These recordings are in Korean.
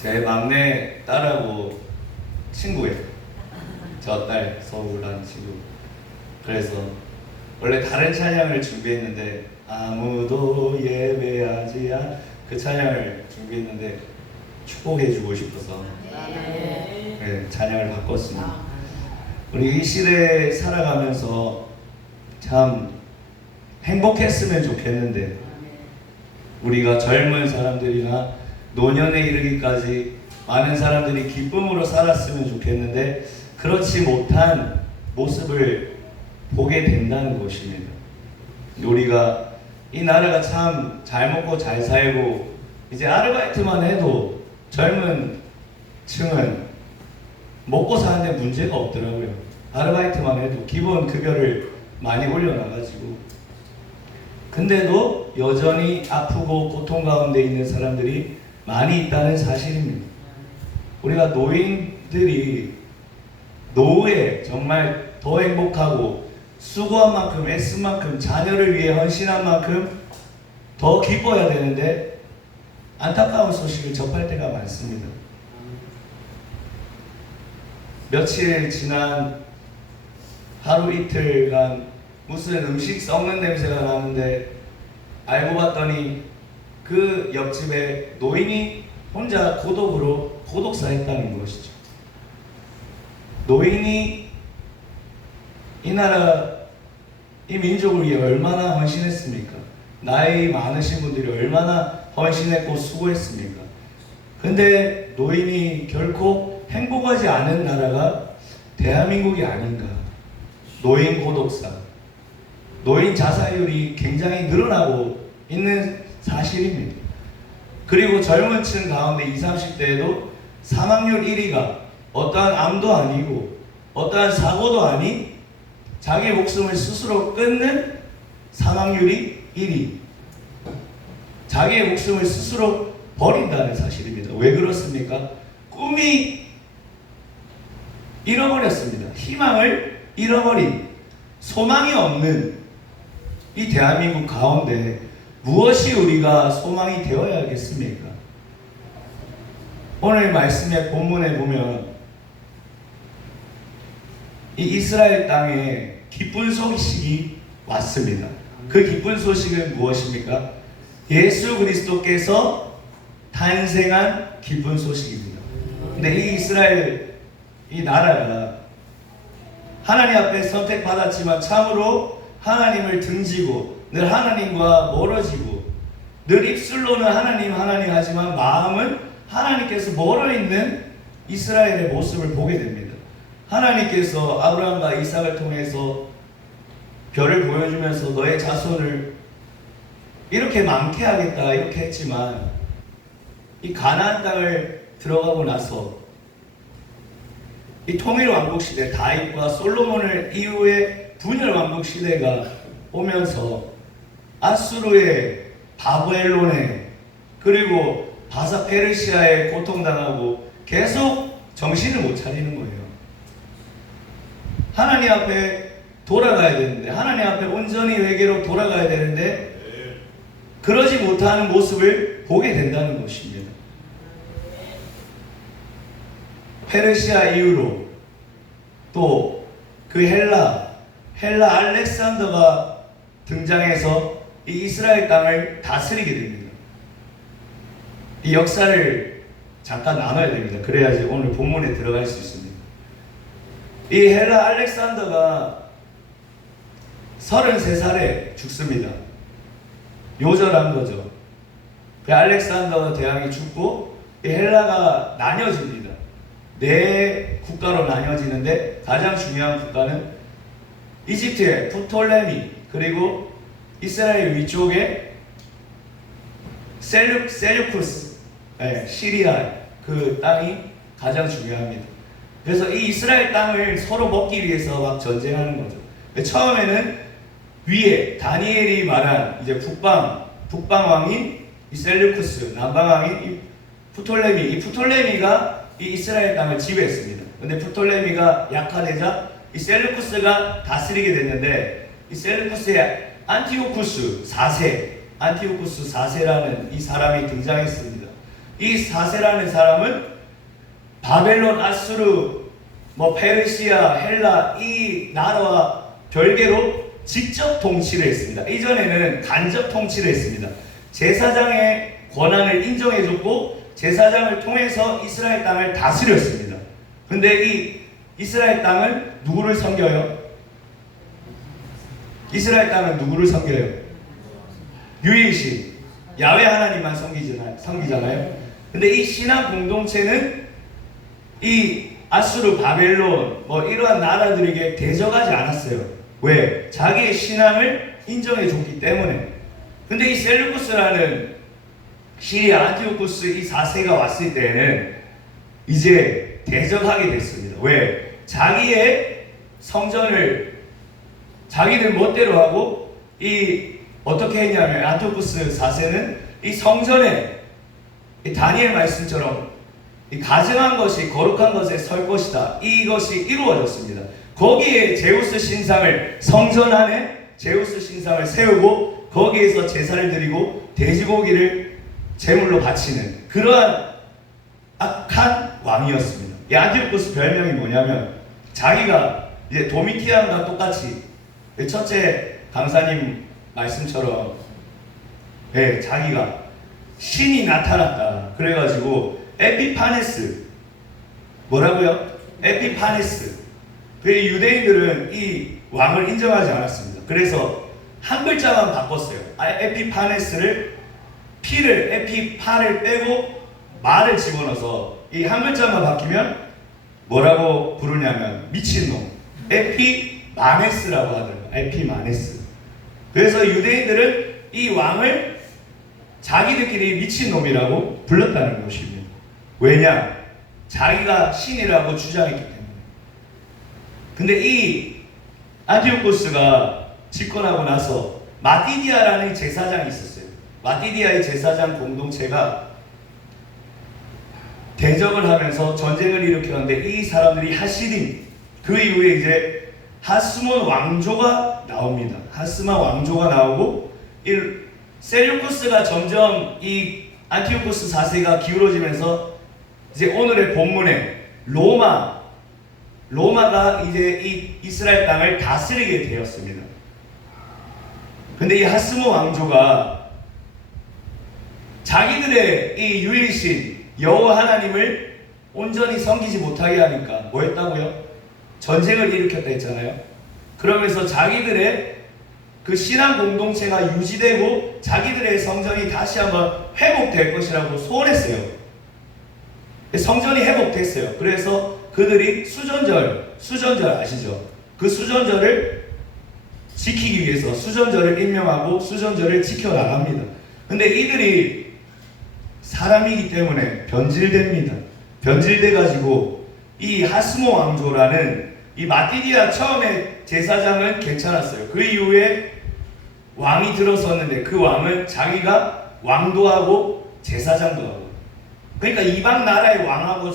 제 막내 딸하고 친구예요. 저 딸 서울한 친구. 그래서 원래 다른 찬양을 준비했는데 아무도 예배하지 않 그 찬양을 준비했는데 축복해주고 싶어서 네, 찬양을 바꿨습니다. 우리 이 시대에 살아가면서 참 행복했으면 좋겠는데 우리가 젊은 사람들이나 노년에 이르기까지 많은 사람들이 기쁨으로 살았으면 좋겠는데 그렇지 못한 모습을 보게 된다는 것입니다. 우리가 이 나라가 참 잘 먹고 잘 살고 이제 아르바이트만 해도 젊은 층은 먹고 사는데 문제가 없더라고요. 아르바이트만 해도 기본 급여를 많이 올려놔가지고 근데도 여전히 아프고 고통 가운데 있는 사람들이 많이 있다는 사실입니다. 우리가 노인들이 노후에 정말 더 행복하고 수고한 만큼 애쓴 만큼 자녀를 위해 헌신한 만큼 더 기뻐야 되는데 안타까운 소식을 접할 때가 많습니다. 며칠 지난 하루 이틀간 무슨 음식 썩는 냄새가 나는데 알고 봤더니 그 옆집에 노인이 혼자 고독으로 고독사했다는 것이죠. 노인이 이 나라, 이 민족을 위해 얼마나 헌신했습니까? 나이 많으신 분들이 얼마나 헌신했고 수고했습니까? 근데 노인이 결코 행복하지 않은 나라가 대한민국이 아닌가. 노인 고독사, 노인 자살률이 굉장히 늘어나고 있는 사실입니다. 그리고 젊은 층 가운데 20, 30대에도 사망률 1위가 어떠한 암도 아니고 어떠한 사고도 아닌 자기 목숨을 스스로 끊는 사망률이 1위. 자기의 목숨을 스스로 버린다는 사실입니다. 왜 그렇습니까? 꿈이 잃어버렸습니다. 희망을 잃어버린, 소망이 없는 이 대한민국 가운데 무엇이 우리가 소망이 되어야겠습니까? 오늘 말씀의 본문에 보면 이 이스라엘 땅에 기쁜 소식이 왔습니다. 그 기쁜 소식은 무엇입니까? 예수 그리스도께서 탄생한 기쁜 소식입니다. 근데 이 이스라엘 이 나라가 하나님 앞에 선택받았지만 참으로 하나님을 등지고 늘 하나님과 멀어지고 늘 입술로는 하나님 하나님 하지만 마음은 하나님께서 멀어있는 이스라엘의 모습을 보게 됩니다. 하나님께서 아브라함과 이삭을 통해서 별을 보여주면서 너의 자손을 이렇게 많게 하겠다 이렇게 했지만 이 가나안 땅을 들어가고 나서 이 통일 왕국 시대 다윗과 솔로몬을 이후에 분열 왕국 시대가 오면서 아수르의 바벨론에 그리고 바사 페르시아에 고통당하고 계속 정신을 못 차리는 거예요. 하나님 앞에 돌아가야 되는데 하나님 앞에 온전히 회개로 돌아가야 되는데 그러지 못하는 모습을 보게 된다는 것입니다. 페르시아 이후로 또 그 헬라 알렉산더가 등장해서 이 이스라엘 땅을 다스리게 됩니다. 이 역사를 잠깐 나눠야 됩니다. 그래야지 오늘 본문에 들어갈 수 있습니다. 이 헬라 알렉산더가 33살에 죽습니다. 요절한 거죠. 그 알렉산더 대왕이 죽고 이 헬라가 나뉘어집니다. 네 국가로 나뉘어지는데 가장 중요한 국가는 이집트의 프톨레미 그리고 이스라엘 위쪽에 셀루쿠스 시리아 그 땅이 가장 중요합니다. 그래서 이 이스라엘 땅을 서로 먹기 위해서 막 전쟁하는 거죠. 처음에는 위에 다니엘이 말한 이제 북방 왕이 이 셀루쿠스, 남방 왕이 이 프톨레미, 이 프톨레미가 이 이스라엘 땅을 지배했습니다. 근데 프톨레미가 약화되자 이 셀루쿠스가 다스리게 됐는데 이 셀루쿠스의 안티오쿠스 4세라는 이 사람이 등장했습니다. 이 사세라는 사람은 바벨론, 아수르, 페르시아, 헬라 이 나라와 별개로 직접 통치를 했습니다. 이전에는 간접 통치를 했습니다. 제사장의 권한을 인정해줬고 제사장을 통해서 이스라엘 땅을 다스렸습니다. 근데 이 이스라엘 땅은 누구를 섬겨요? 이스라엘 땅은 누구를 섬겨요? 유일신 야훼 하나님만 섬기잖아요. 근데 이 신앙 공동체는 이 아수르, 바벨론 이러한 나라들에게 대적하지 않았어요. 왜? 자기의 신앙을 인정해줬기 때문에. 근데 이 셀루쿠스라는 시리아 안티오쿠스 이 4세가 왔을 때는 이제 대적하게 됐습니다. 왜? 자기의 성전을 자기들 멋대로 하고 어떻게 했냐면 안티오쿠스 4세는 이 성전에 이 다니엘 말씀처럼 이 가증한 것이 거룩한 것에 설 것이다. 이것이 이루어졌습니다. 거기에 제우스 신상을 성전 안에 제우스 신상을 세우고 거기에서 제사를 드리고 돼지고기를 제물로 바치는 그러한 악한 왕이었습니다. 이 안티오쿠스 별명이 뭐냐면 자기가 이제 도미티안과 똑같이 첫째 강사님 말씀처럼 자기가 신이 나타났다. 그래가지고 에피파네스 뭐라고요? 에피파네스. 그 유대인들은 이 왕을 인정하지 않았습니다. 그래서 한 글자만 바꿨어요. 에피파네스를 에피파를 빼고 말을 집어넣어서 이 한 글자만 바뀌면 뭐라고 부르냐면 미친놈. 에피마네스라고 하더라고요. 에피마네스. 그래서 유대인들은 이 왕을 자기들끼리 미친놈이라고 불렀다는 것입니다. 왜냐? 자기가 신이라고 주장했기 때문에. 근데 이 안티오코스가 집권하고 나서 마티디아라는 제사장이 있었어요. 마티디아의 제사장 공동체가 대적을 하면서 전쟁을 일으켰는데 이 사람들이 하시딘 그 이후에 이제 하스몬 왕조가 나옵니다. 하스몬 왕조가 나오고 셀루쿠스가 점점 이 안티오코스 4세가 기울어지면서 이제 오늘의 본문에 로마가 이제 이 이스라엘 땅을 다스리게 되었습니다. 근데 이 하스몬 왕조가 자기들의 이 유일신 여호와 하나님을 온전히 섬기지 못하게 하니까 뭐 했다고요? 전쟁을 일으켰다 했잖아요. 그러면서 자기들의 그 신앙 공동체가 유지되고 자기들의 성전이 다시 한번 회복될 것이라고 소원했어요. 성전이 회복됐어요. 그래서 그들이 수전절 아시죠? 그 수전절을 지키기 위해서 수전절을 임명하고 수전절을 지켜나갑니다. 근데 이들이 사람이기 때문에 변질됩니다. 변질돼가지고 이 하스모 왕조라는 이 마티디아 처음에 제사장은 괜찮았어요. 그 이후에 왕이 들어섰는데 그 왕은 자기가 왕도 하고 제사장도 하고 그러니까 이방 나라의 왕하고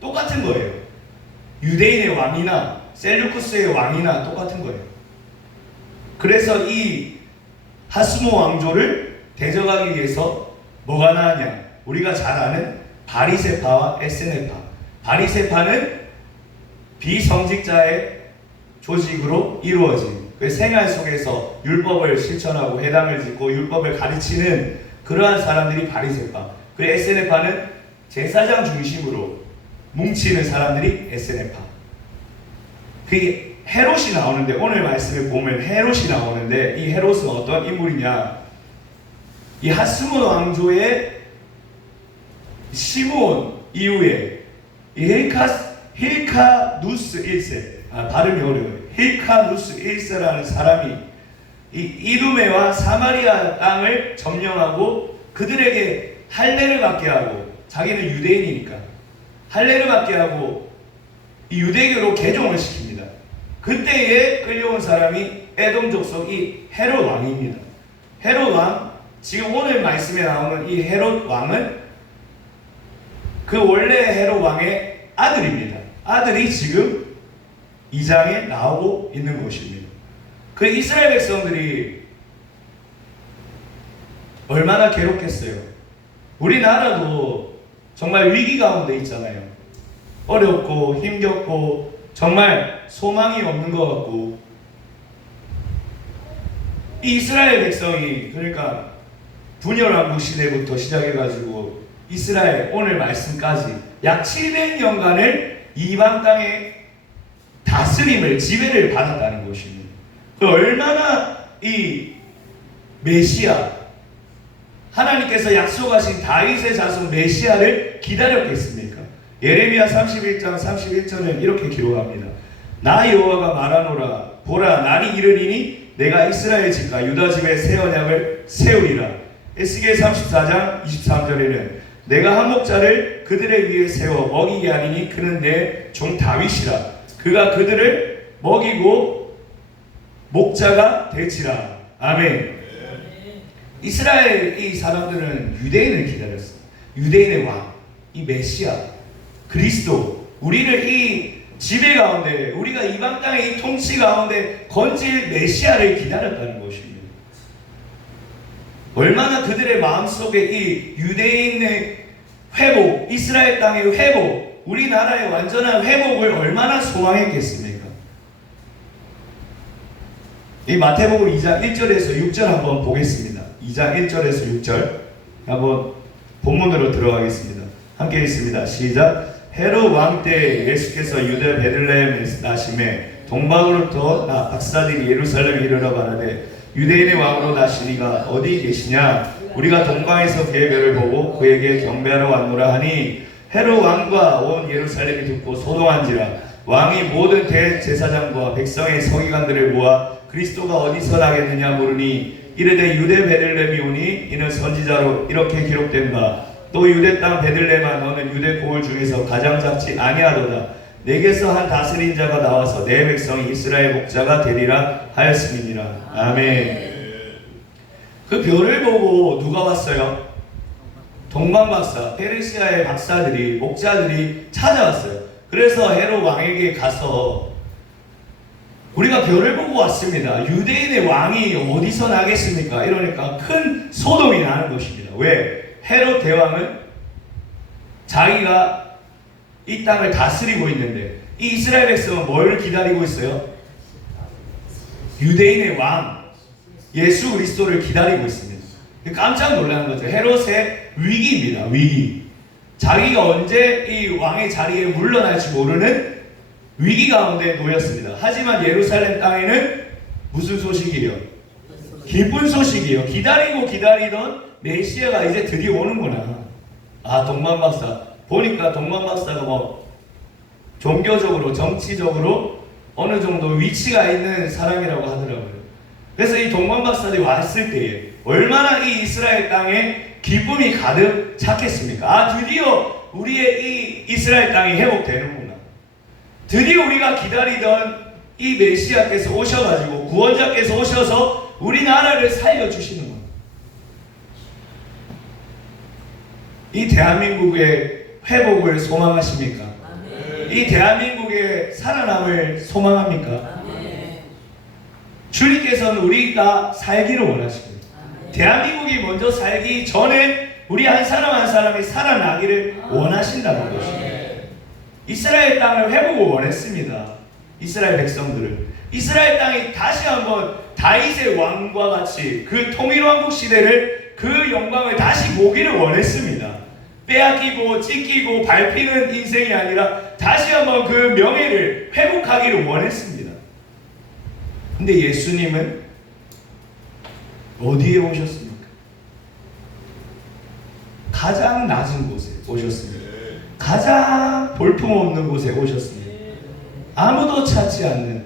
똑같은 거예요. 유대인의 왕이나 셀루쿠스의 왕이나 똑같은 거예요. 그래서 이 하스모 왕조를 대적하기 위해서 뭐가 나왔냐? 우리가 잘 아는 바리새파와 에스네파. 바리새파는 비성직자의 조직으로 이루어진 그 생활 속에서 율법을 실천하고 회당을 짓고 율법을 가르치는 그러한 사람들이 바리새파. 그리고 에스네파는 제사장 중심으로 뭉치는 사람들이 에스네파. 그 헤롯이 나오는데 오늘 말씀에 보면 헤롯이 나오는데 이 헤롯은 어떤 인물이냐? 이 하스몬 왕조의 시므온 이후에 이 힐카누스 1세 발음이 어려워요. 힐카누스 1세라는 사람이 이 이두메와 사마리아 땅을 점령하고 그들에게 할례를 받게 하고 자기는 유대인이니까 할례를 받게 하고 이 유대교로 개종을 시킵니다. 그때에 끌려온 사람이 에돔 족속 이 헤롯 왕입니다. 헤롯 왕, 지금 오늘 말씀에 나오는 이 헤롯 왕은 그 원래 헤롯 왕의 아들입니다. 아들이 지금 2장에 나오고 있는 것입니다. 그 이스라엘 백성들이 얼마나 괴롭겠어요. 우리나라도 정말 위기 가운데 있잖아요. 어렵고 힘겹고 정말 소망이 없는 것 같고, 이 이스라엘 백성이 그러니까 분열왕국 시대부터 시작해가지고 이스라엘 오늘 말씀까지 약 700년간을 이방 땅의 다스림을 지배를 받았다는 것입니다. 얼마나 이 메시아 하나님께서 약속하신 다윗의 자손 메시아를 기다렸겠습니까? 예레미야 31장 31절은 이렇게 기록합니다. 나 여호와가 말하노라, 보라 날이 이르리니 내가 이스라엘 집과 유다 집에 새 언약을 세우리라. 에스겔 34장 23절에는 내가 한 목자를 그들의 위에 세워 먹이게 하리니 그는 내 종 다윗이라. 그가 그들을 먹이고 목자가 될지라. 아멘. 이스라엘 이 사람들은 유대인을 기다렸어. 유대인의 왕, 이 메시아, 그리스도, 우리를 이 지배 가운데, 우리가 이방 땅의 이 통치 가운데 건질 메시아를 기다렸다는 것입니다. 얼마나 그들의 마음속에 이 유대인의 회복, 이스라엘 땅의 회복, 우리나라의 완전한 회복을 얼마나 소망했겠습니까? 이 마태복음 2장 1절에서 6절 한번 보겠습니다. 2장 1절에서 6절 한번 본문으로 들어가겠습니다. 함께 읽습니다. 시작. 헤롯 왕 때 예수께서 유대 베들레헴에 나심에 동방으로부터 박사들이 예루살렘에 이르러 가라되 유대인의 왕으로 나시니가 어디 계시냐? 우리가 동방에서 그의 별을 보고 그에게 경배하러 왔노라 하니 헤롯 왕과 온 예루살렘이 듣고 소동한지라. 왕이 모든 대제사장과 백성의 서기관들을 모아 그리스도가 어디서 나겠느냐 물으니 이르되 유대 베들레헴이 오니 이는 선지자로 이렇게 기록된 바 또 유대 땅 베들레헴아 너는 유대 고을 중에서 가장 작지 아니하도다. 내게서 한 다스린 자가 나와서 내 백성이 이스라엘 목자가 되리라 하였음이니라. 아멘. 그 별을 보고 누가 왔어요? 동방박사, 페르시아의 박사들이, 목자들이 찾아왔어요. 그래서 헤롯 왕에게 가서 우리가 별을 보고 왔습니다. 유대인의 왕이 어디서 나겠습니까? 이러니까 큰 소동이 나는 것입니다. 왜? 헤롯 대왕은 자기가 이 땅을 다스리고 있는데 이 이스라엘 백성은 뭘 기다리고 있어요? 유대인의 왕 예수 그리스도를 기다리고 있습니다. 깜짝 놀라는 거죠. 헤롯의 위기입니다. 위기. 자기가 언제 이 왕의 자리에 물러날지 모르는 위기 가운데 놓였습니다. 하지만 예루살렘 땅에는 무슨 소식이요? 기쁜 소식이요. 기다리고 기다리던 메시아가 이제 드디어 오는구나. 아, 동방박사. 보니까 동방박사가 뭐 종교적으로 정치적으로 어느 정도 위치가 있는 사람이라고 하더라고요. 그래서 이 동방박사들이 왔을 때에 얼마나 이 이스라엘 땅에 기쁨이 가득 찼겠습니까? 아, 드디어 우리의 이 이스라엘 땅이 회복되는구나. 드디어 우리가 기다리던 이 메시아께서 오셔가지고 구원자께서 오셔서 우리나라를 살려주시는구나. 이 대한민국의 회복을 소망하십니까? 이 대한민국의 살아남을 소망합니까? 주님께서는 우리가 살기를 원하십니다. 대한민국이 먼저 살기 전에 우리 한 사람 한 사람이 살아나기를 원하신다는 것입니다. 이스라엘 땅을 회복을 원했습니다. 이스라엘 백성들을. 이스라엘 땅이 다시 한번 다윗의 왕과 같이 그 통일왕국 시대를 그 영광을 다시 보기를 원했습니다. 빼앗기고 찢기고 밟히는 인생이 아니라 다시 한번 그 명예를 회복하기를 원했습니다. 근데 예수님은 어디에 오셨습니까? 가장 낮은 곳에 오셨습니다. 가장 볼품없는 곳에 오셨습니다. 아무도 찾지 않는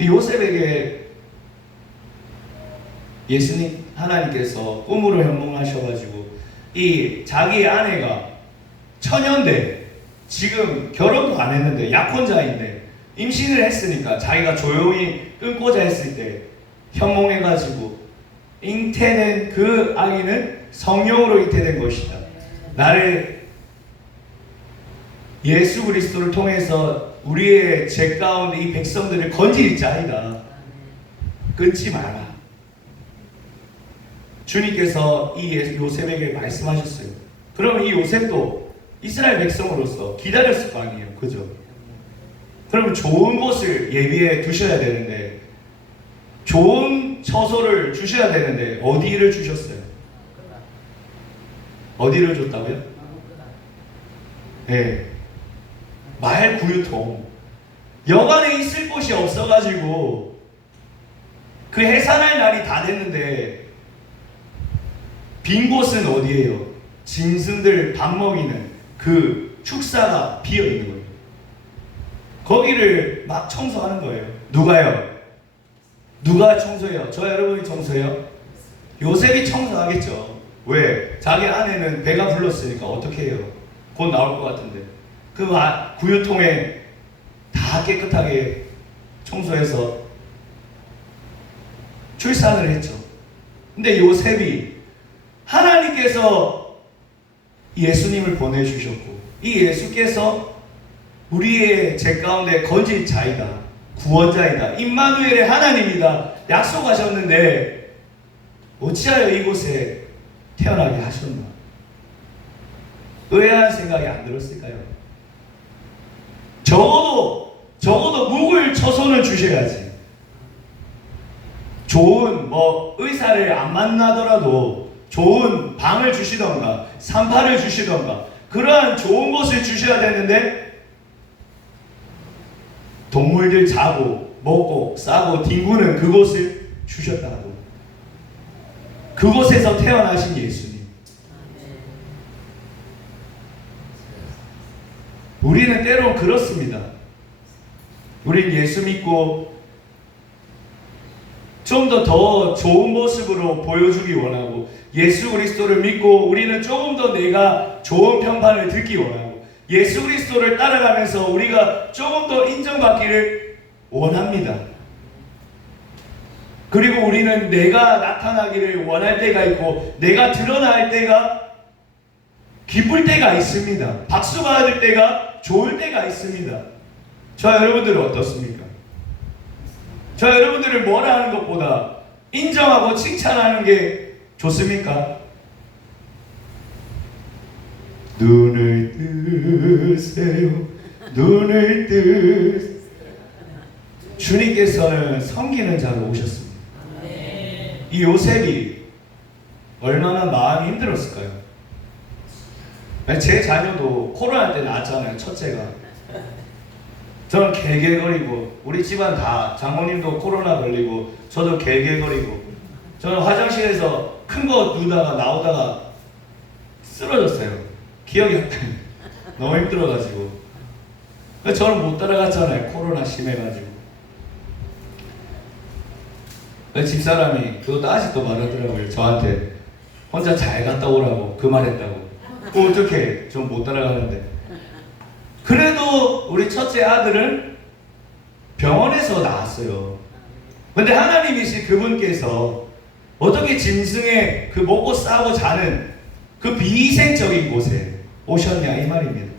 요셉에게 예수님 하나님께서 꿈으로 현몽하셔가지고 이 자기 아내가 처녀인데 지금 결혼도 안 했는데 약혼자인데 임신을 했으니까 자기가 조용히 끊고자 했을 때 현몽해가지고 잉태된 그 아기는 성령으로 잉태된 것이다. 나를 예수 그리스도를 통해서 우리의 죄 가운데 이 백성들을 건질 자이다. 끊지 마라. 주님께서 이 요셉에게 말씀하셨어요. 그러면 이 요셉도 이스라엘 백성으로서 기다렸을 거 아니에요. 그죠? 그러면 좋은 곳을 예비해 두셔야 되는데, 좋은 처소를 주셔야 되는데 어디를 주셨어요? 어디를 줬다고요? 네, 마을 구유통. 여관에 있을 곳이 없어가지고 그 해산할 날이 다 됐는데 빈 곳은 어디예요? 짐승들 밥 먹이는 그 축사가 비어 있는 거예요. 거기를 막 청소하는 거예요. 누가요? 누가 청소해요? 저 여러분이 청소해요? 요셉이 청소하겠죠. 왜? 자기 아내는 배가 불렀으니까 어떻게 해요? 곧 나올 것 같은데 그 구유통에 다 깨끗하게 청소해서 출산을 했죠. 근데 요셉이 하나님께서 예수님을 보내주셨고 이 예수께서 우리의 죄 가운데 거짓 자이다, 구원자이다, 임마누엘의 하나님이다 약속하셨는데 어찌하여 이곳에 태어나게 하셨나? 의아한 생각이 안 들었을까요? 적어도 묵을 처소는 주셔야지. 좋은 의사를 안 만나더라도 좋은 방을 주시던가 산파를 주시던가 그러한 좋은 곳을 주셔야 되는데 동물들 자고 먹고 싸고 뒹구는 그곳을 주셨다고. 그곳에서 태어나신 예수님. 우리는 때로 그렇습니다. 우린 예수 믿고 좀 더 좋은 모습으로 보여주기 원하고 예수 그리스도를 믿고 우리는 조금 더 내가 좋은 평판을 듣기 원하고 예수 그리스도를 따라가면서 우리가 조금 더 인정받기를 원합니다. 그리고 우리는 내가 나타나기를 원할 때가 있고 내가 드러날 때가 기쁠 때가 있습니다. 박수 받을 때가 좋을 때가 있습니다. 저 여러분들은 어떻습니까? 저 여러분들을 뭐라 하는 것보다 인정하고 칭찬하는 게 좋습니까? 눈을 뜨세요. 눈을 뜨세요. 주님께서는 섬기는 자로 오셨습니다. 이 요셉이 얼마나 마음이 힘들었을까요? 제 자녀도 코로나 때 낳았잖아요. 첫째가. 저는 개개거리고 우리 집안 다 장모님도 코로나 걸리고 저도 개개거리고 저는 화장실에서 큰 거 누다가 나오다가 쓰러졌어요. 기억이 안 나요. 너무 힘들어가지고. 저는 못 따라갔잖아요. 코로나 심해가지고. 집사람이 그것도 아직도 말하더라고요. 저한테 혼자 잘 갔다 오라고 그 말했다고. 어떻게 좀 못 따라가는데. 그래도 우리 첫째 아들은 병원에서 나왔어요. 근데 하나님이신 그분께서 어떻게 짐승의 그 먹고 싸고 자는 그 비위생적인 곳에 오셨냐 이 말입니다.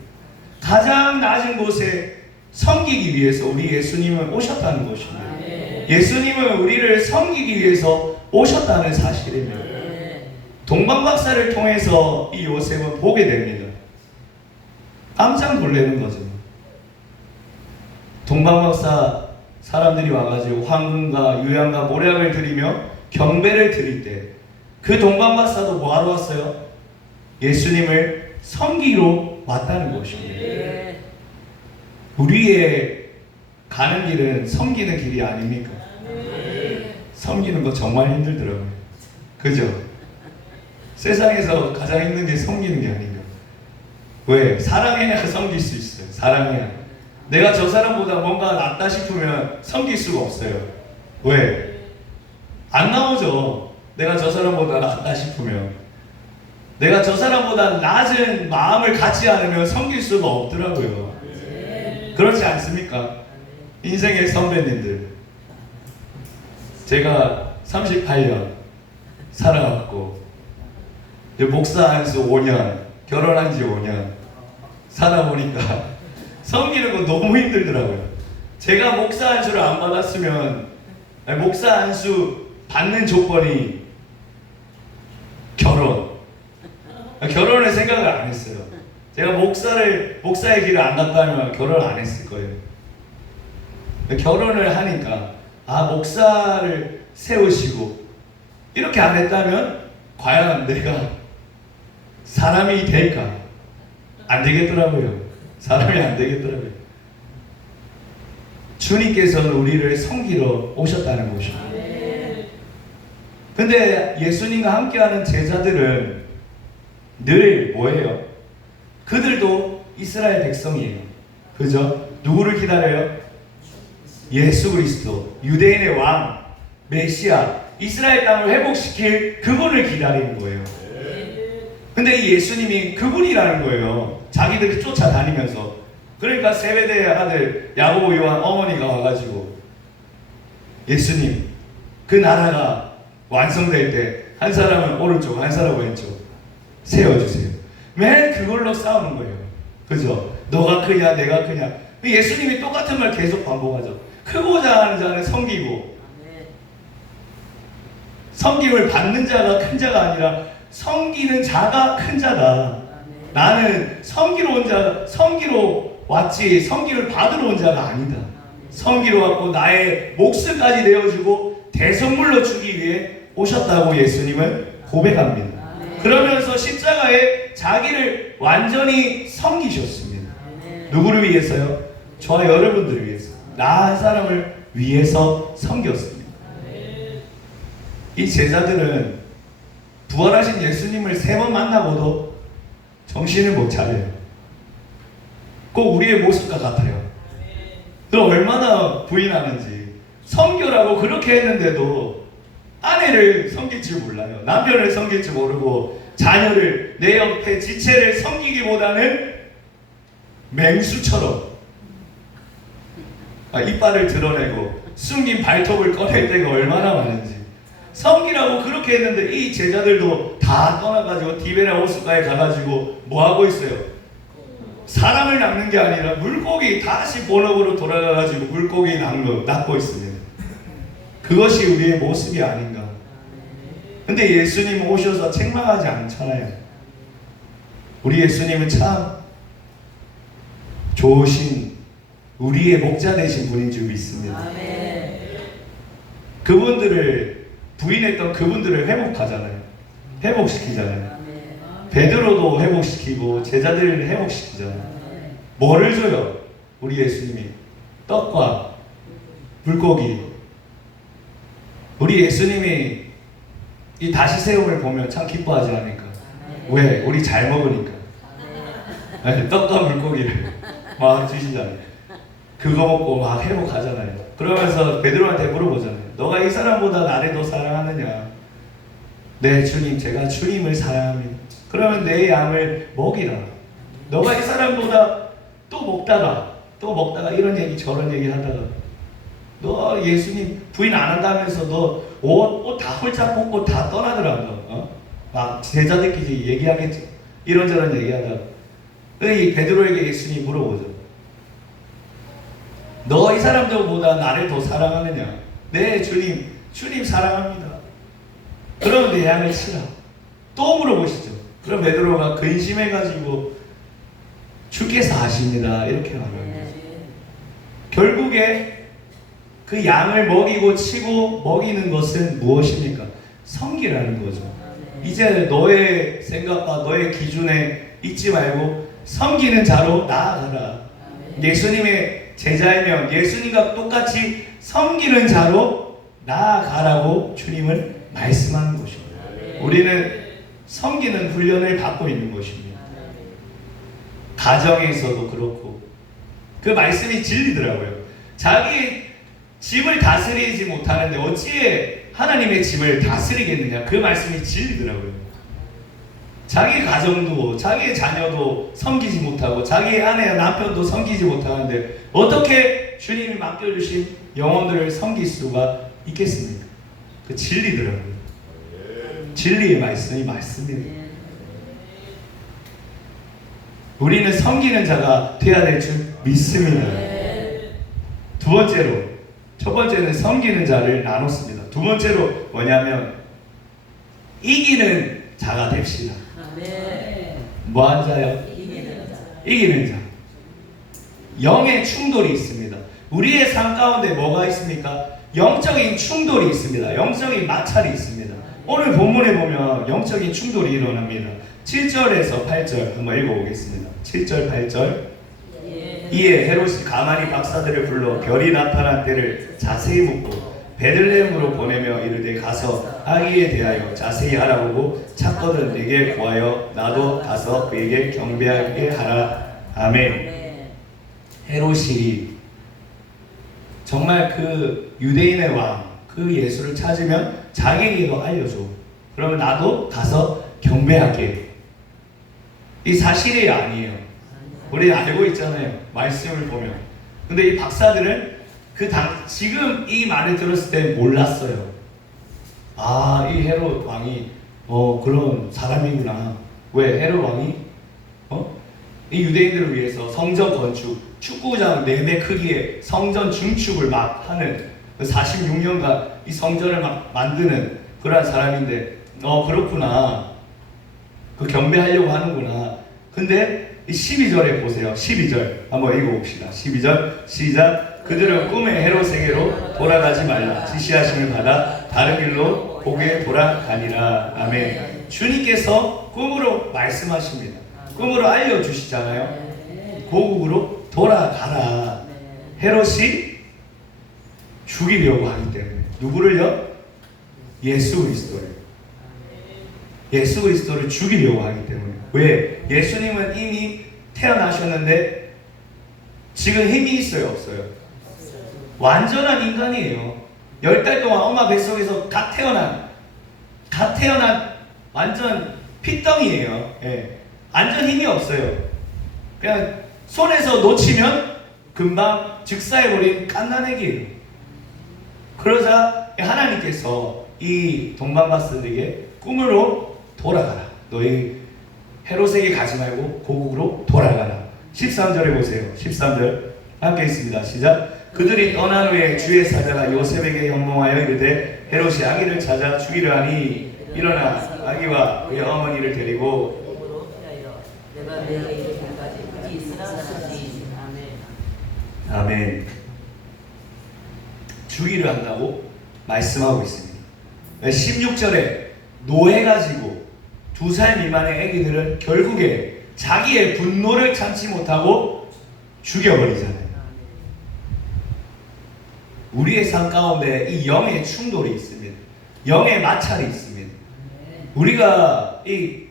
가장 낮은 곳에 섬기기 위해서 우리 예수님은 오셨다는 것입니다. 예수님은 우리를 섬기기 위해서 오셨다는 사실입니다. 동방박사를 통해서 이 요셉은 보게 됩니다. 깜짝 놀라는 거죠. 동방박사 사람들이 와가지고 황금과 유향과 모략을 드리며 경배를 드릴 때 그 동방박사도 뭐하러 왔어요? 예수님을 섬기러 왔다는 것입니다. 우리의 가는 길은 섬기는 길이 아닙니까? 섬기는 거 정말 힘들더라고요. 그죠? 세상에서 가장 힘든 게 섬기는 게 아닌가. 왜? 사랑해야 섬길 수 있어요. 사랑해야. 내가 저 사람보다 뭔가 낫다 싶으면 섬길 수가 없어요. 왜? 안 나오죠. 내가 저 사람보다 낫다 싶으면. 내가 저 사람보다 낮은 마음을 갖지 않으면 섬길 수가 없더라고요. 그렇지 않습니까? 인생의 선배님들. 제가 38년 살아왔고 목사 한수 5년, 결혼한 지 5년 살아보니까 섬기는 거 너무 힘들더라고요. 제가 목사 안수를 안 받았으면 목사 안수 받는 조건이 결혼을 생각을 안 했어요. 제가 목사의 길을 안 갔다면 결혼을 안 했을 거예요. 결혼을 하니까 목사를 세우시고 이렇게 안 했다면 과연 내가 사람이 될까? 안 되겠더라고요. 사람이 안 되겠더라고요. 주님께서는 우리를 섬기러 오셨다는 것입니다. 근데 예수님과 함께하는 제자들은 늘 뭐예요? 그들도 이스라엘 백성이에요. 그죠? 누구를 기다려요? 예수 그리스도, 유대인의 왕, 메시아, 이스라엘 땅을 회복시킬 그분을 기다리는 거예요. 근데 이 예수님이 그분이라는 거예요. 자기들이 쫓아다니면서. 그러니까 세베대의 아들 야고보 요한 어머니가 와가지고 예수님, 그 나라가 완성될 때 한 사람은 오른쪽, 한 사람은 왼쪽 세워주세요. 매일 그걸로 싸우는 거예요. 그죠? 너가 크냐 내가 크냐. 예수님이 똑같은 말 계속 반복하죠. 크고자 하는 자는 섬기고, 섬김을 받는 자가 큰 자가 아니라 섬기는 자가 큰 자다. 나는 섬기러 왔지 섬김을 받으러 온 자가 아니다. 섬기러 왔고 나의 목숨까지 내어주고 대선물로 주기 위해 오셨다고 예수님은 고백합니다. 그러면서 십자가에 자기를 완전히 섬기셨습니다. 누구를 위해서요? 저와 여러분들을 위해서. 나 한 사람을 위해서 섬겼습니다. 이 제자들은 부활하신 예수님을 3번 만나고도 정신을 못 차려요. 꼭 우리의 모습과 같아요. 그럼 얼마나 부인하는지. 섬겨라고 그렇게 했는데도 아내를 섬길 줄 몰라요. 남편을 섬길 줄 모르고 자녀를, 내 옆에 지체를 섬기기보다는 맹수처럼 이빨을 드러내고 숨긴 발톱을 꺼낼 때가 얼마나 많은지. 섬기라고 그렇게 했는데 이 제자들도 다 떠나가지고 디베라 호숫가에 가가지고 뭐 하고 있어요? 사람을 낚는 게 아니라 물고기, 다시 본업으로 돌아가가지고 물고기 낚고 있습니다. 그것이 우리의 모습이 아닌가. 근데 예수님 오셔서 책망하지 않잖아요. 우리 예수님은 참 좋으신 우리의 목자 되신 분인 줄 믿습니다. 그분들을 부인했던 그분들을 회복하잖아요. 회복시키잖아요. 베드로도 회복시키고 제자들을 회복시키잖아요. 뭐를 줘요? 우리 예수님이 떡과 물고기. 우리 예수님이 이 다시 세움을 보면 참 기뻐하지 않을까? 왜? 우리 잘 먹으니까. 떡과 물고기를 막 주시잖아요. 그거 먹고 막 회복하잖아요. 그러면서 베드로한테 물어보잖아요. 너가 이 사람보다 나를 더 사랑하느냐? 네 주님, 제가 주님을 사랑합니다. 그러면 내 양을 먹이라. 너가 이 사람보다 또 먹다가 이런 얘기 저런 얘기 하다가 너 예수님 부인 안 한다면서 너 옷 다 홀짝 벗고 다 떠나더라고. 막 제자들끼리 얘기하겠죠. 이런저런 얘기하다가 이 베드로에게 예수님이 물어보죠. 너 이 사람들보다 나를 더 사랑하느냐? 네 주님 사랑합니다. 그럼 내 양을 치라. 또 물어보시죠. 그럼 베드로가 근심해가지고 주께서 하십니다 이렇게 말합니다. 결국에 그 양을 먹이고 치고 먹이는 것은 무엇입니까? 섬기라는 거죠. 이제 너의 생각과 너의 기준에 있지 말고 섬기는 자로 나아가라. 예수님의 제자이면 예수님과 똑같이 섬기는 자로 나아가라고 주님은 말씀하는 것입니다. 우리는 섬기는 훈련을 받고 있는 것입니다. 가정에서도 그렇고 그 말씀이 진리더라고요. 자기 집을 다스리지 못하는데 어찌에 하나님의 집을 다스리겠느냐. 그 말씀이 진리더라고요. 자기 가정도 자기의 자녀도 섬기지 못하고 자기의 아내와 남편도 섬기지 못하는데 어떻게 주님이 맡겨주신 영혼들을 섬길 수가 있겠습니까? 그 진리더라고요. 진리의 말씀이 맞습니다. 우리는 섬기는 자가 되어야 될 줄 믿습니다. 두 번째로, 첫 번째는 섬기는 자를 나눴습니다. 두 번째로 뭐냐면 이기는 자가 됩시다. 아멘. 뭐한 자요? 이기는 자. 이기는 자. 영의 충돌이 있습니다. 우리의 삶 가운데 뭐가 있습니까? 영적인 충돌이 있습니다. 영적인 마찰이 있습니다. 오늘 본문에 보면 영적인 충돌이 일어납니다. 7절에서 8절 한번 읽어보겠습니다. 7절 8절. 이에 헤롯이 가만히 박사들을 불러 별이 나타난 때를 자세히 묻고 베들레헴으로 보내며 이르되 가서 아기에 대하여 자세히 알아보고 찾거든 내게 구하여 나도 가서 그에게 경배하게 하라. 아멘. 헤롯이 정말 그 유대인의 왕, 그 예수를 찾으면 자기에게도 알려줘. 그러면 나도 가서 경배하게. 이 사실이 아니에요. 우리 알고 있잖아요. 말씀을 보면. 근데 이 박사들은 지금 이 말을 들었을 때 몰랐어요. 아, 이 헤롯 왕이 그런 사람이구나. 왜 헤롯 왕이 이 유대인들을 위해서 성전 건축, 축구장 4배 크기의 성전 증축을 막 하는 46년간 이 성전을 막 만드는 그런 사람인데 그렇구나. 그 경배하려고 하는구나. 근데 이 12절에 보세요. 12절 한번 읽어봅시다. 12절 시작. 그들은 꿈의 헤롯에게로 돌아가지 말라 지시하심을 받아 다른 길로 고개 돌아가니라. 아멘. 주님께서 꿈으로 말씀하십니다. 꿈으로 알려주시잖아요. 고국으로 돌아가라. 헤롯이 죽이려고 하기 때문에. 누구를요? 예수 그리스도를. 예수 그리스도를 죽이려고 하기 때문에. 왜? 예수님은 이미 태어나셨는데 지금 힘이 있어요? 없어요? 완전한 인간이에요. 10달 동안 엄마 뱃속에서 갓 태어난 완전 핏덩이에요. 예. 완전 힘이 없어요. 그냥 손에서 놓치면 금방 즉사해버린 갓난애기예요. 그러자 하나님께서 이 동방박사들에게 꿈으로 돌아가라. 너희 헤롯에게 가지 말고 고국으로 돌아가라. 13절에 보세요. 13절 함께 있습니다. 시작. 그들이 떠난 후에 주의 사자가 요셉에게 현몽하여 이르되 헤롯이 아기를 찾아 죽이려 하니 일어나 아기와 그의 어머니를 데리고 내가 내가 이르기까지 그지 있으라 하시니. 아멘. 아멘. 죽이려 한다고 말씀하고 있습니다. 16절에 노해가지고 2살 미만의 아기들은 결국에 자기의 분노를 참지 못하고 죽여버리잖아요. 우리의 삶 가운데 이 영의 충돌이 있습니다. 영의 마찰이 있습니다. 우리가 이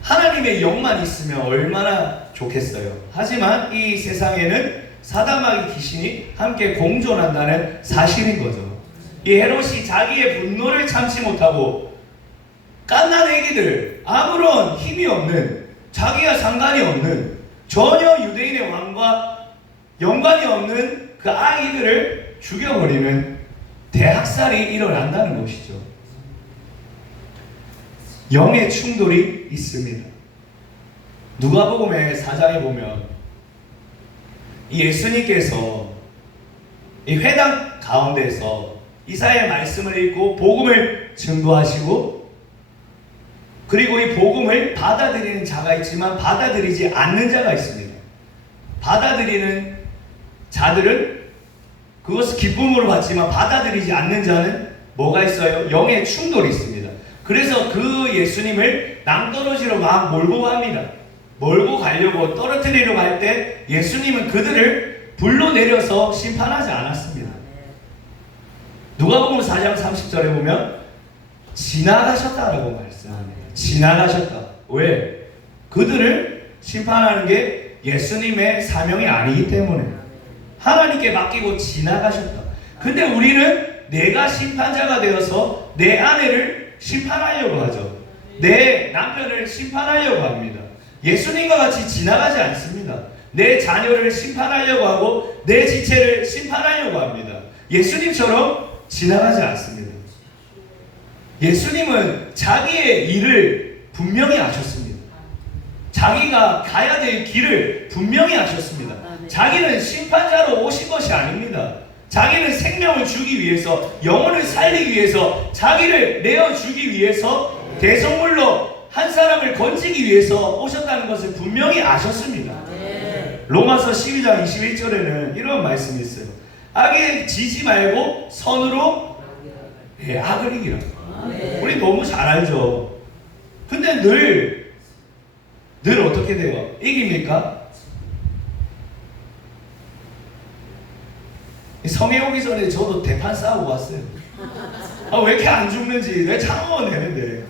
하나님의 영만 있으면 얼마나 좋겠어요. 하지만 이 세상에는 사단마귀 귀신이 함께 공존한다는 사실인 거죠. 이 헤롯이 자기의 분노를 참지 못하고 갓난 애기들, 아무런 힘이 없는, 자기와 상관이 없는, 전혀 유대인의 왕과 연관이 없는 그 아이들을 죽여버리는 대학살이 일어난다는 것이죠. 영의 충돌이 있습니다. 누가복음의 4장에 보면 이 예수님께서 이 회당 가운데서 이사야의 말씀을 읽고 복음을 증거하시고 그리고 이 복음을 받아들이는 자가 있지만 받아들이지 않는 자가 있습니다. 받아들이는 자들은 그것을 기쁨으로 받지만 받아들이지 않는 자는 뭐가 있어요? 영의 충돌이 있습니다. 그래서 그 예수님을 낭떠러지로 막 몰고 갑니다. 몰고 가려고 떨어뜨리려고 할 때 예수님은 그들을 불러내려서 심판하지 않았습니다. 누가복음 4장 30절에 보면 지나가셨다라고 말씀합니다. 지나가셨다. 왜? 그들을 심판하는 게 예수님의 사명이 아니기 때문에 하나님께 맡기고 지나가셨다. 근데 우리는 내가 심판자가 되어서 내 아내를 심판하려고 하죠. 내 남편을 심판하려고 합니다. 예수님과 같이 지나가지 않습니다. 내 자녀를 심판하려고 하고 내 지체를 심판하려고 합니다. 예수님처럼 지나가지 않습니다. 예수님은 자기의 일을 분명히 하셨습니다. 자기가 가야 될 길을 분명히 하셨습니다. 자기는 심판자로 오신 것이 아닙니다. 자기는 생명을 주기 위해서, 영혼을 살리기 위해서, 자기를 내어주기 위해서 대성물로 한 사람을 건지기 위해서 오셨다는 것을 분명히 아셨습니다. 로마서 12장 21절에는 이런 말씀이 있어요. 악에 지지 말고 선으로 악을 이기라. 우리 너무 잘 알죠. 근데 늘 어떻게 돼요? 이깁니까? 성에 오기 전에 저도 대판 싸우고 왔어요. 왜 이렇게 안 죽는지 내 참으면 되는데.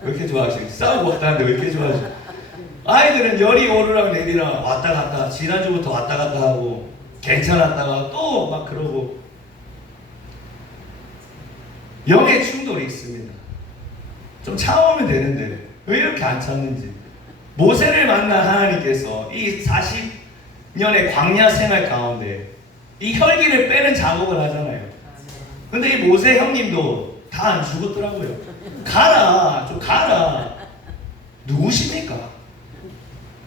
왜 이렇게 좋아하시? 싸우고 왔다는데 왜 이렇게 좋아하시? 아이들은 열이 오르락 내리락 왔다 갔다, 지난주부터 왔다 갔다 하고 괜찮았다가 또 막 그러고 영의 충돌이 있습니다. 좀 참으면 되는데 왜 이렇게 안 참는지. 모세를 만난 하나님께서 이 40년의 광야 생활 가운데 이 혈기를 빼는 작업을 하잖아요. 근데 이 모세 형님도 다 안 죽었더라고요. 가라, 좀 가라. 누구십니까?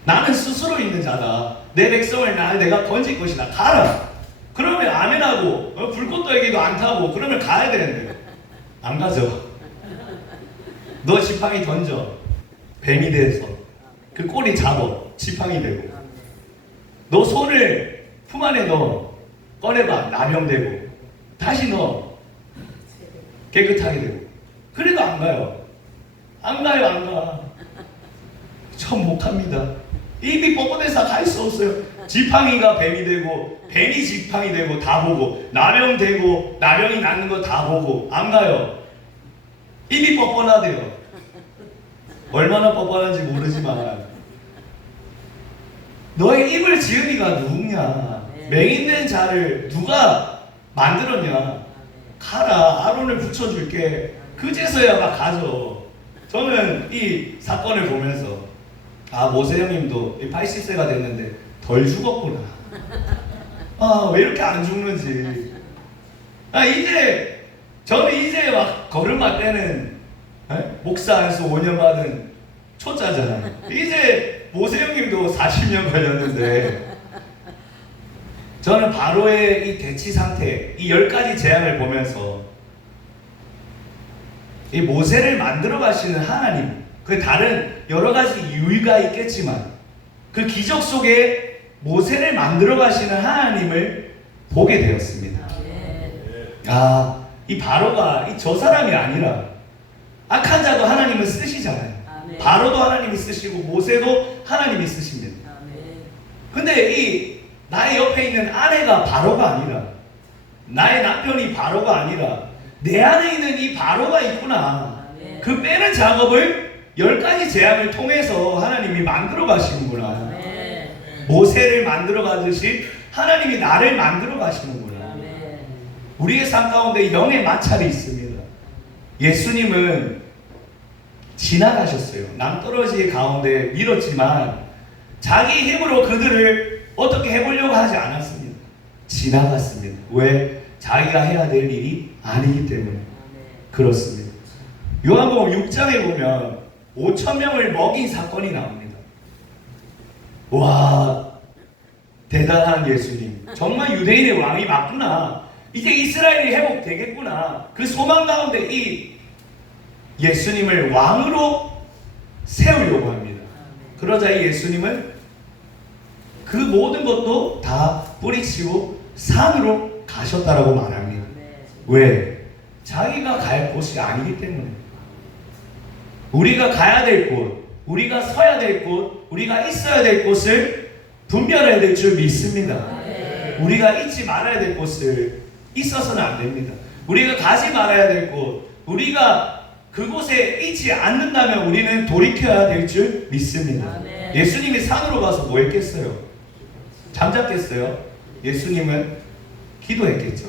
나는 스스로 있는 자다. 내 백성을 내가 건질 것이다. 가라. 그러면 아멘하고 불꽃도에게도 안 타고 그러면 가야 되는데 안 가죠. 너 지팡이 던져. 뱀이 돼서 그 꼬리 잡어. 지팡이 되고. 너 손을 품 안에 넣어. 꺼내봐. 나병 되고. 다시 넣어. 깨끗하게 되고. 그래도 안 가요. 안 가요, 안 가. 전 못합니다. 입이 뻣뻣해서 갈 수 없어요. 지팡이가 뱀이 되고, 뱀이 지팡이 되고, 다 보고, 나병 되고, 나병이 낫는 거 다 보고, 안 가요. 입이 뻣뻣하대요. 얼마나 뻣뻣한지 모르지만, 너의 입을 지은 이가 누구냐? 맹인된 자를 누가 만들었냐? 가라, 아론을 붙여줄게. 그제서야 막 가죠. 저는 이 사건을 보면서 모세 형님도 80세가 됐는데 덜 죽었구나. 왜 이렇게 안 죽는지. 저는 이제 막 걸음마 때는 목사 안수 5년 받은 초짜잖아요. 이제 모세 형님도 40년 걸렸는데 저는 바로의 이 대치 상태, 이 10가지 재앙을 보면서 이 모세를 만들어 가시는 하나님, 그 다른 여러 가지 이유가 있겠지만 그 기적 속에 모세를 만들어 가시는 하나님을 보게 되었습니다. 이 바로가 저 사람이 아니라 악한 자도 하나님은 쓰시잖아요. 바로도 하나님이 쓰시고 모세도 하나님이 쓰십니다. 근데 나의 옆에 있는 아내가 바로가 아니라, 나의 남편이 바로가 아니라 내 안에 있는 이 바로가 있구나. 그 빼는 작업을 10가지 재앙을 통해서 하나님이 만들어 가시는구나. 모세를 만들어 가듯이 하나님이 나를 만들어 가시는구나. 우리의 삶 가운데 영의 마찰이 있습니다. 예수님은 지나가셨어요. 낭떠러지 가운데 밀었지만 자기 힘으로 그들을 어떻게 해보려고 하지 않았습니다. 지나갔습니다. 왜? 자기가 해야 될 일이 아니기 때문에 그렇습니다. 요한복음 6장에 보면 5,000명을 먹인 사건이 나옵니다. 와, 대단한 예수님. 정말 유대인의 왕이 맞구나. 이제 이스라엘이 회복되겠구나. 그 소망 가운데 이 예수님을 왕으로 세우려고 합니다. 그러자 이 예수님은 그 모든 것도 다 뿌리치고 산으로 가셨다라고 말합니다. 왜? 자기가 갈 곳이 아니기 때문에. 우리가 가야 될 곳, 우리가 서야 될 곳, 우리가 있어야 될 곳을 분별해야 될 줄 믿습니다. 우리가 잊지 말아야 될 곳을 있어서는 안 됩니다. 우리가 가지 말아야 될 곳, 우리가 그곳에 있지 않는다면 우리는 돌이켜야 될 줄 믿습니다. 예수님이 산으로 가서 뭐 했겠어요? 잠잤겠어요? 예수님은 기도했겠죠.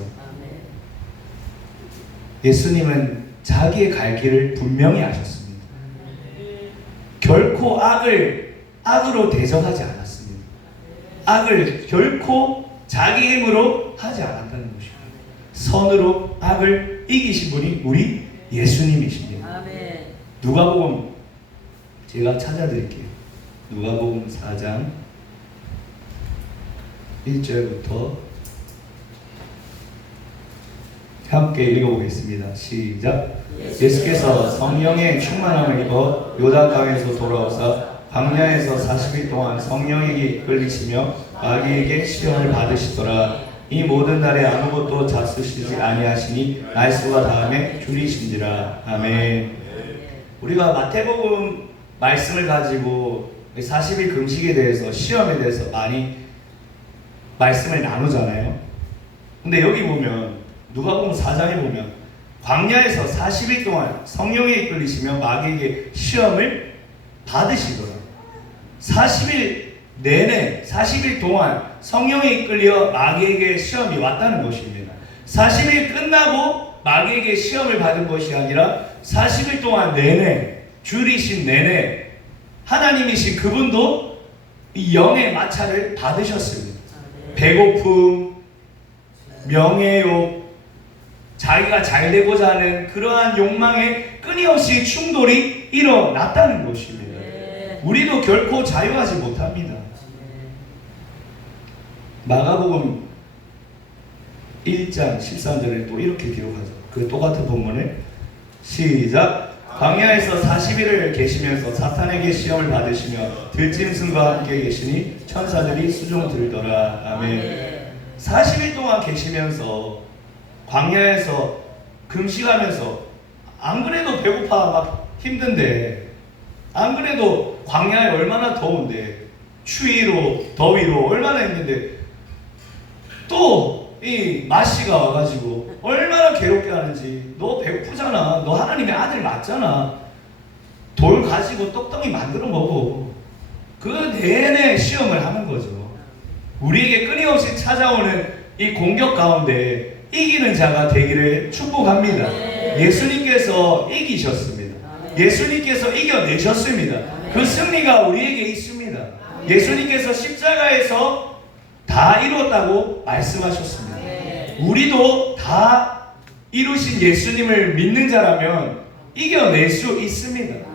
예수님은 자기의 갈 길을 분명히 아셨습니다. 결코 악으로 대적하지 않았습니다. 악을 결코 자기 힘으로 하지 않았다는 것입니다. 선으로 악을 이기신 분이 우리 예수님이십니다. 누가복음 제가 찾아드릴게요. 누가복음 4장 1절부터 함께 읽어보겠습니다. 시작. 예수께서 성령의 충만함을 입어 요단강에서 돌아오사 광야에서 40일 동안 성령에게 이끌리시며 마귀에게 시험을 받으시더라. 이 모든 날에 아무것도 잡수시지 아니하시니 날수가 다음에 줄이신지라. 아멘. 우리가 마태복음 말씀을 가지고 40일 금식에 대해서 시험에 대해서 많이 말씀을 나누잖아요. 근데 여기 보면 누가복음 4장에 보면 광야에서 40일 동안 성령에 이끌리시며 마귀에게 시험을 받으시더라. 40일 내내 40일 동안 성령에 이끌려 마귀에게 시험이 왔다는 것입니다. 40일 끝나고 마귀에게 시험을 받은 것이 아니라 40일 동안 내내 줄이신 내내 하나님이신 그분도 이 영의 마찰을 받으셨습니다. 배고픔, 명예욕, 자기가 잘 되고자 하는 그러한 욕망에 끊임없이 충돌이 일어났다는 것입니다. 우리도 결코 자유하지 못합니다. 마가복음 1장 13절을 또 이렇게 기록하죠. 그 똑같은 본문을 시작. 광야에서 40일을 계시면서 사탄에게 시험을 받으시며 들짐승과 함께 계시니 천사들이 수종 들더라. 아멘. 40일 동안 계시면서 광야에서 금식하면서 안 그래도 배고파 막 힘든데, 안 그래도 광야에 얼마나 더운데, 추위로 더위로 얼마나 힘든데 또 이 마씨가 와가지고 얼마나 괴롭게 하는지. 너 배고프잖아. 너 하나님의 아들 맞잖아. 돌 가지고 떡덩이 만들어 먹어. 그 내내 시험을 하는 거죠. 우리에게 끊임없이 찾아오는 이 공격 가운데 이기는 자가 되기를 축복합니다. 예수님께서 이기셨습니다. 예수님께서 이겨내셨습니다. 그 승리가 우리에게 있습니다. 예수님께서 십자가에서 다 이루었다고 말씀하셨습니다. 우리도 다 이루신 예수님을 믿는 자라면 이겨낼 수 있습니다.